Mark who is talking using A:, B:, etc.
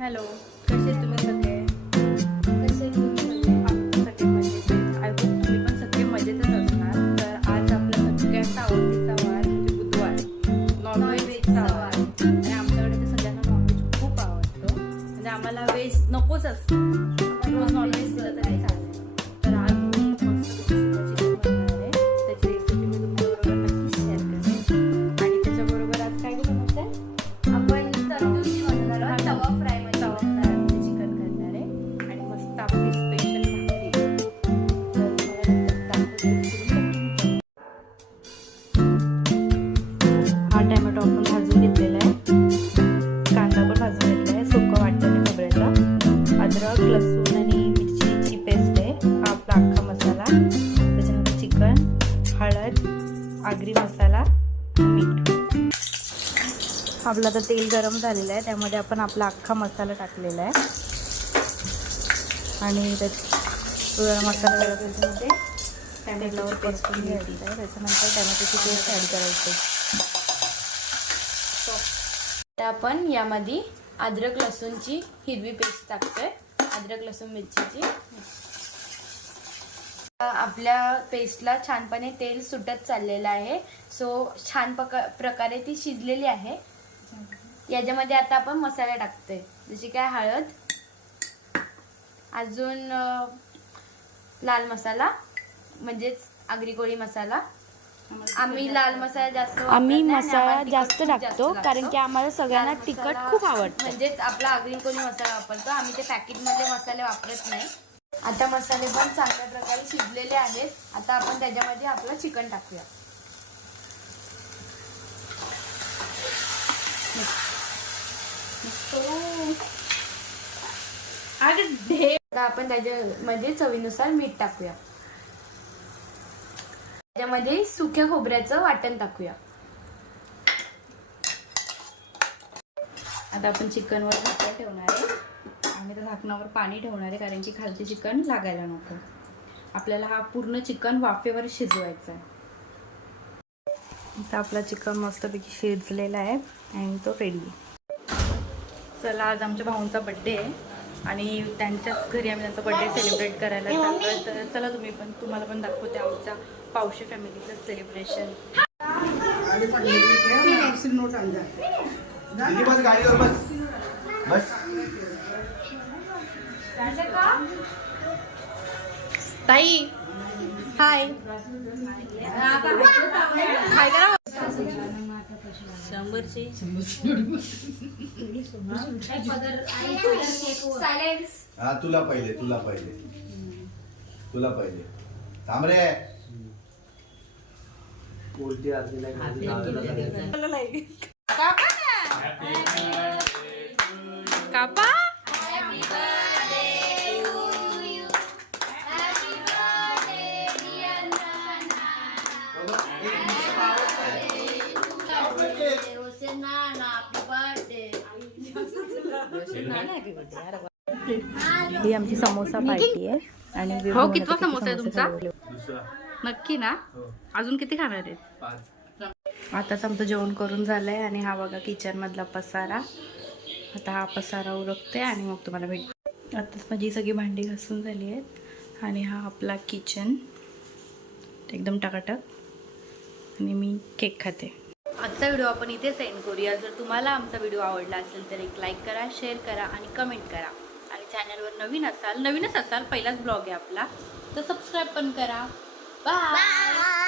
A: Hello कसे तुम्ही सगळे?
B: कसे सगळे?
A: मजेत. आय होप तुम्ही पण सगळे मजेतच असणार. तर आज आपला सगळ्यांचा आवडतीचा वार म्हणजे बुधवार. नॉनव्हेजचा वार. आणि आमच्याकडे तर सगळ्यांना नॉनव्हेज खूप आवडतं. म्हणजे आम्हाला व्हेज नकोच असतं रोज नॉनव्हेज तरी चालेल. आगरी मसाला मीठ आपलं आता तेल गरम झालेलं आहे त्यामध्ये आपण आपला अख्खा मसाला टाकलेला आहे. आणि त्यात मसाला त्याच्यामध्ये टॅमॅटोवर परतून घ्यायचं आहे. त्याच्यानंतर टॅमॅटोची पेस्ट ॲड करायची
B: आता आपण यामध्ये अद्रक लसूणची हिरवी पेस्ट टाकतोय. अद्रक लसूण मिरचीची. आपल्या पेस्टला छानपणे तेल सुटत चाललेलं आहे. सो छान पका प्रकारे ती शिजलेली आहे. याच्यामध्ये आता आपण मसाला टाकतोय. जशी काय हळद अजून लाल मसाला म्हणजेच आगरी कोळी मसाला. आम्ही लाल मसाला जास्त
A: आम्ही मसाला जास्त टाकतो. कारण की आम्हाला सगळ्यांना तिखट खूप आवडतं.
B: म्हणजेच आपला आगरी कोणी मसाला वापरतो. आम्ही ते पॅकेटमधले मसाले वापरत नाही. आता मसाले पण चांगल्या प्रकारे शिजलेले आहेत. आता आपण त्याच्यामध्ये आपलं चिकन टाकूया. आता आपण त्याच्यामध्ये चवीनुसार मीठ टाकूया. त्याच्यामध्ये सुक्या खोबऱ्याचं वाटण टाकूया.
A: आता आपण चिकनवर ठेवणार आहे. आणि त्या झाकणावर पाणी ठेवणार आहे कारण की खालचे चिकन लागायला नको. आपल्याला हा पूर्ण चिकन वाफेवर शिजवायचा आहे. आता आपला चिकन मस्तपैकी शिजलेला आहे आणि तो रेडी चला आज आमच्या भाऊंचा बड्डे आहे आणि त्यांच्याच घरी आम्ही त्यांचा बड्डे सेलिब्रेट करायला चाललोय. तर चला तुम्ही पण तुम्हाला पण दाखवते आमच्या पावशे फॅमिलीचं सेलिब्रेशन
C: बस गाडीवर बस. बस.
A: ताई. हाय. हाय करा
B: सायलेन्स
C: हा तुला पहिले तुला पहिले. तुला पहिले. थांब रे.
D: उलटी आरती नाही
A: कापा ही आमची समोसा पार्टी आहे आणि
B: हो, कितवा समोसा आहे तुमचा?
A: नक्की ना?
D: हो.
A: अजून किती खाणार आहेत?
D: पाच
A: आताच आमचं जेवण करून झालंय आणि हा बघा किचन मधला पसारा. आता हा पसारा उरकते आणि मग तुम्हाला भेट आताच माझी सगळी भांडी घासून झाली आहेत आणि हा आपला किचन एकदम टकाटक. आणि मी केक खाते. आजचा व्हिडिओ आपण इथे सेंड करूया. जर तुम्हाला आमचा व्हिडिओ आवडला असेल तर एक लाईक करा शेअर करा आणि कमेंट करा. आणि चॅनलवर नवीन असाल नवीनच असाल पहिलाच ब्लॉग आहे आपला तर सबस्क्राईब पण करा. बाय